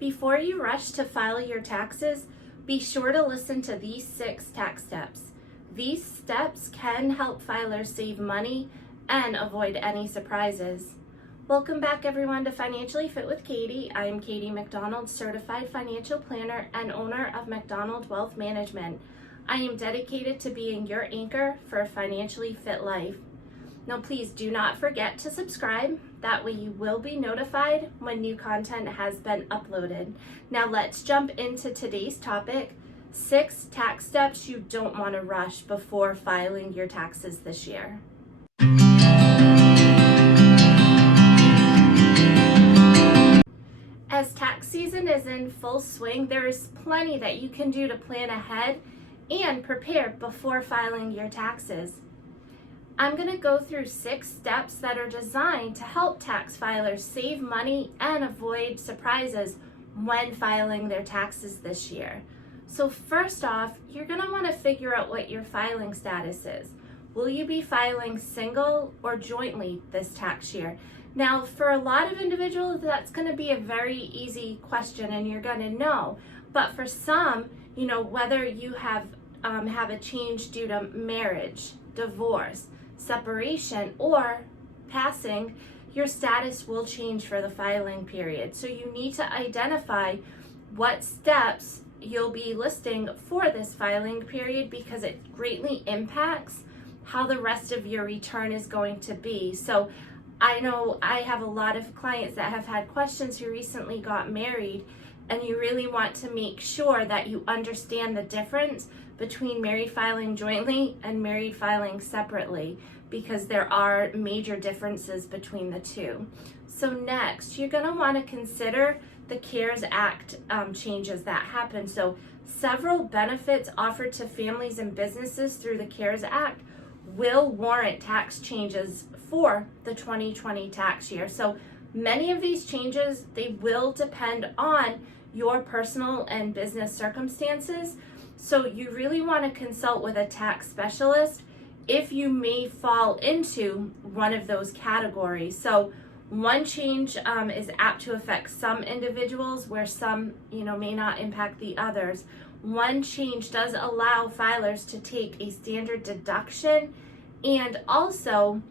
Before you rush to file your taxes, be sure to listen to these 6 tax steps. These steps can help filers save money and avoid any surprises. Welcome back everyone to Financially Fit with Katie. I am Katie MacDonald, certified financial planner and owner of MacDonald Wealth Management. I am dedicated to being your anchor for a financially fit life. Now please do not forget to subscribe. That way you will be notified when new content has been uploaded. Now let's jump into today's topic, 6 tax steps you don't want to rush before filing your taxes this year. As tax season is in full swing, there is plenty that you can do to plan ahead and prepare before filing your taxes. I'm going to go through 6 steps that are designed to help tax filers save money and avoid surprises when filing their taxes this year. So first off, you're going to want to figure out what your filing status is. Will you be filing single or jointly this tax year? Now, for a lot of individuals, that's going to be a very easy question and you're going to know. But for some, whether you have a change due to marriage, divorce, separation, or passing, your status will change for the filing period. So you need to identify what steps you'll be listing for this filing period because it greatly impacts how the rest of your return is going to be. So I know I have a lot of clients that have had questions who recently got married, and you really want to make sure that you understand the difference between married filing jointly and married filing separately, because there are major differences between the two. So next, you're going to want to consider the CARES Act changes that happen. So several benefits offered to families and businesses through the CARES Act will warrant tax changes for the 2020 tax year. So many of these changes, they will depend on your personal and business circumstances. So you really want to consult with a tax specialist if you may fall into one of those categories. So one change is apt to affect some individuals where some may not impact the others. One change does allow filers to take a standard deduction and also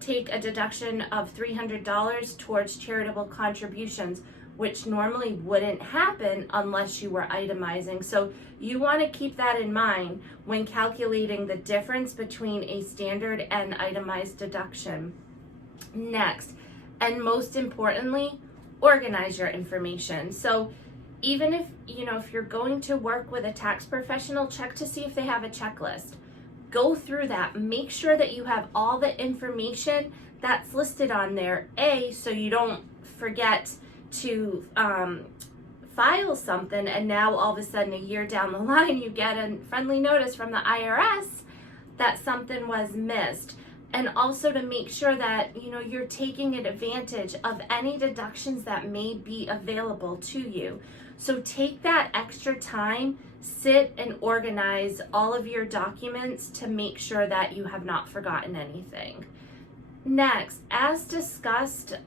take a deduction of $300 towards charitable contributions, which normally wouldn't happen unless you were itemizing. So you want to keep that in mind when calculating the difference between a standard and itemized deduction. Next, and most importantly, organize your information. So even if you're going to work with a tax professional, check to see if they have a checklist. Go through that. Make sure that you have all the information that's listed on there, so you don't forget to file something and now all of a sudden a year down the line you get a friendly notice from the IRS that something was missed. And also to make sure that you're taking advantage of any deductions that may be available to you. So take that extra time, sit and organize all of your documents to make sure that you have not forgotten anything. Next, as discussed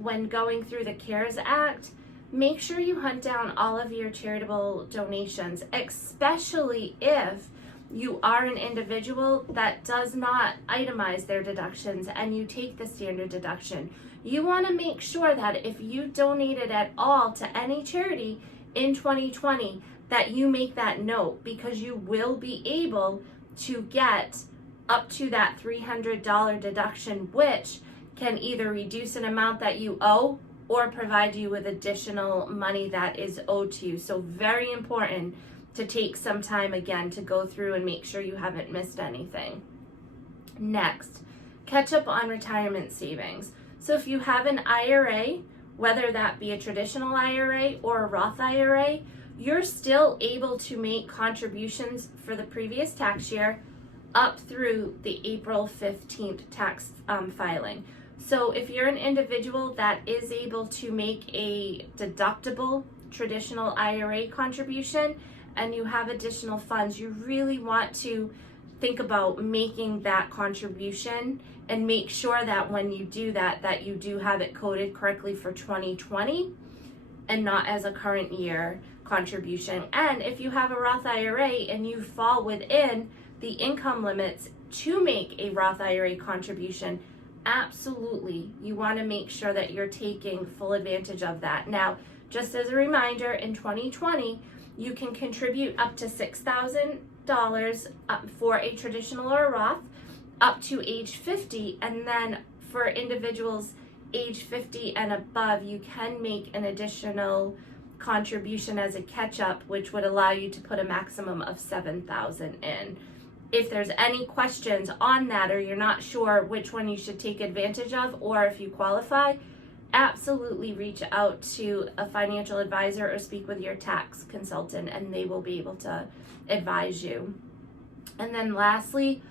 when going through the CARES Act, make sure you hunt down all of your charitable donations, especially if you are an individual that does not itemize their deductions and you take the standard deduction. You want to make sure that if you donated at all to any charity in 2020, that you make that note, because you will be able to get up to that $300 deduction, which can either reduce an amount that you owe or provide you with additional money that is owed to you. So very important to take some time again to go through and make sure you haven't missed anything. Next, catch up on retirement savings. So if you have an IRA, whether that be a traditional IRA or a Roth IRA, you're still able to make contributions for the previous tax year up through the April 15th tax filing. So if you're an individual that is able to make a deductible traditional IRA contribution and you have additional funds, you really want to think about making that contribution and make sure that when you do that, that you do have it coded correctly for 2020. and not as a current year contribution. And if you have a Roth IRA and you fall within the income limits to make a Roth IRA contribution, absolutely, you want to make sure that you're taking full advantage of that. Now, just as a reminder, in 2020, you can contribute up to $6,000 for a traditional or a Roth up to age 50, and then for individuals age 50 and above, you can make an additional contribution as a catch-up, which would allow you to put a maximum of $7,000 in. If there's any questions on that, or you're not sure which one you should take advantage of, or if you qualify, absolutely reach out to a financial advisor or speak with your tax consultant, and they will be able to advise you. And then lastly,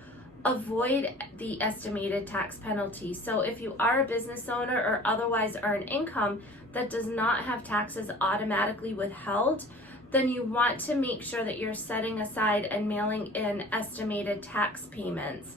avoid the estimated tax penalty. So if you are a business owner or otherwise earn income that does not have taxes automatically withheld, then you want to make sure that you're setting aside and mailing in estimated tax payments.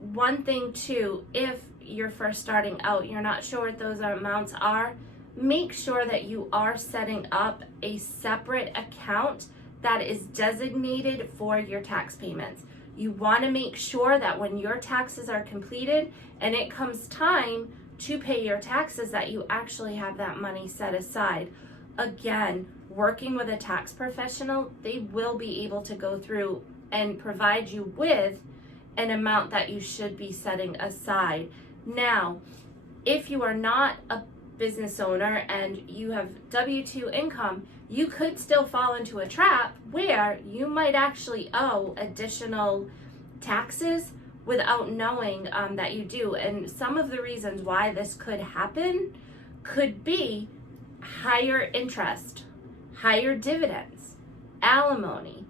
One thing too, if you're first starting out, you're not sure what those amounts are, make sure that you are setting up a separate account that is designated for your tax payments. You want to make sure that when your taxes are completed and it comes time to pay your taxes, that you actually have that money set aside. Again, working with a tax professional, they will be able to go through and provide you with an amount that you should be setting aside. Now, if you are not a business owner and you have W-2 income, you could still fall into a trap where you might actually owe additional taxes without knowing that you do. And some of the reasons why this could happen could be higher interest, higher dividends, alimony.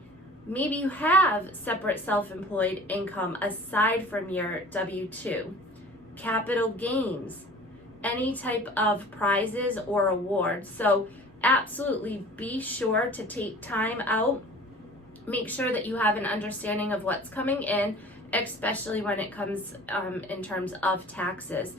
Maybe you have separate self-employed income aside from your W-2, capital gains, any type of prizes or awards. So absolutely be sure to take time out. Make sure that you have an understanding of what's coming in, especially when it comes in terms of taxes.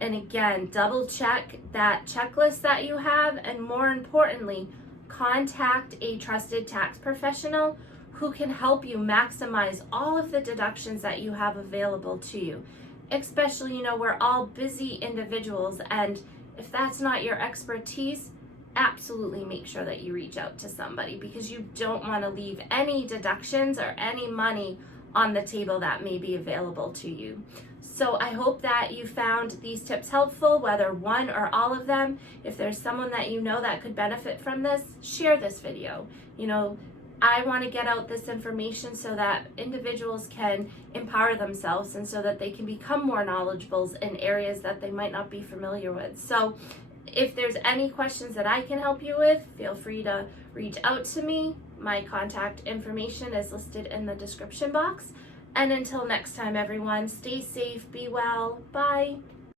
And again, double check that checklist that you have, and more importantly, contact a trusted tax professional who can help you maximize all of the deductions that you have available to you. Especially, we're all busy individuals, and if that's not your expertise, absolutely make sure that you reach out to somebody, because you don't want to leave any deductions or any money on the table that may be available to you. So I hope that you found these tips helpful, whether one or all of them. If there's someone that you know that could benefit from this, share this video. I want to get out this information so that individuals can empower themselves and so that they can become more knowledgeable in areas that they might not be familiar with. So if there's any questions that I can help you with, feel free to reach out to me. My contact information is listed in the description box. And until next time, everyone, stay safe, be well, bye.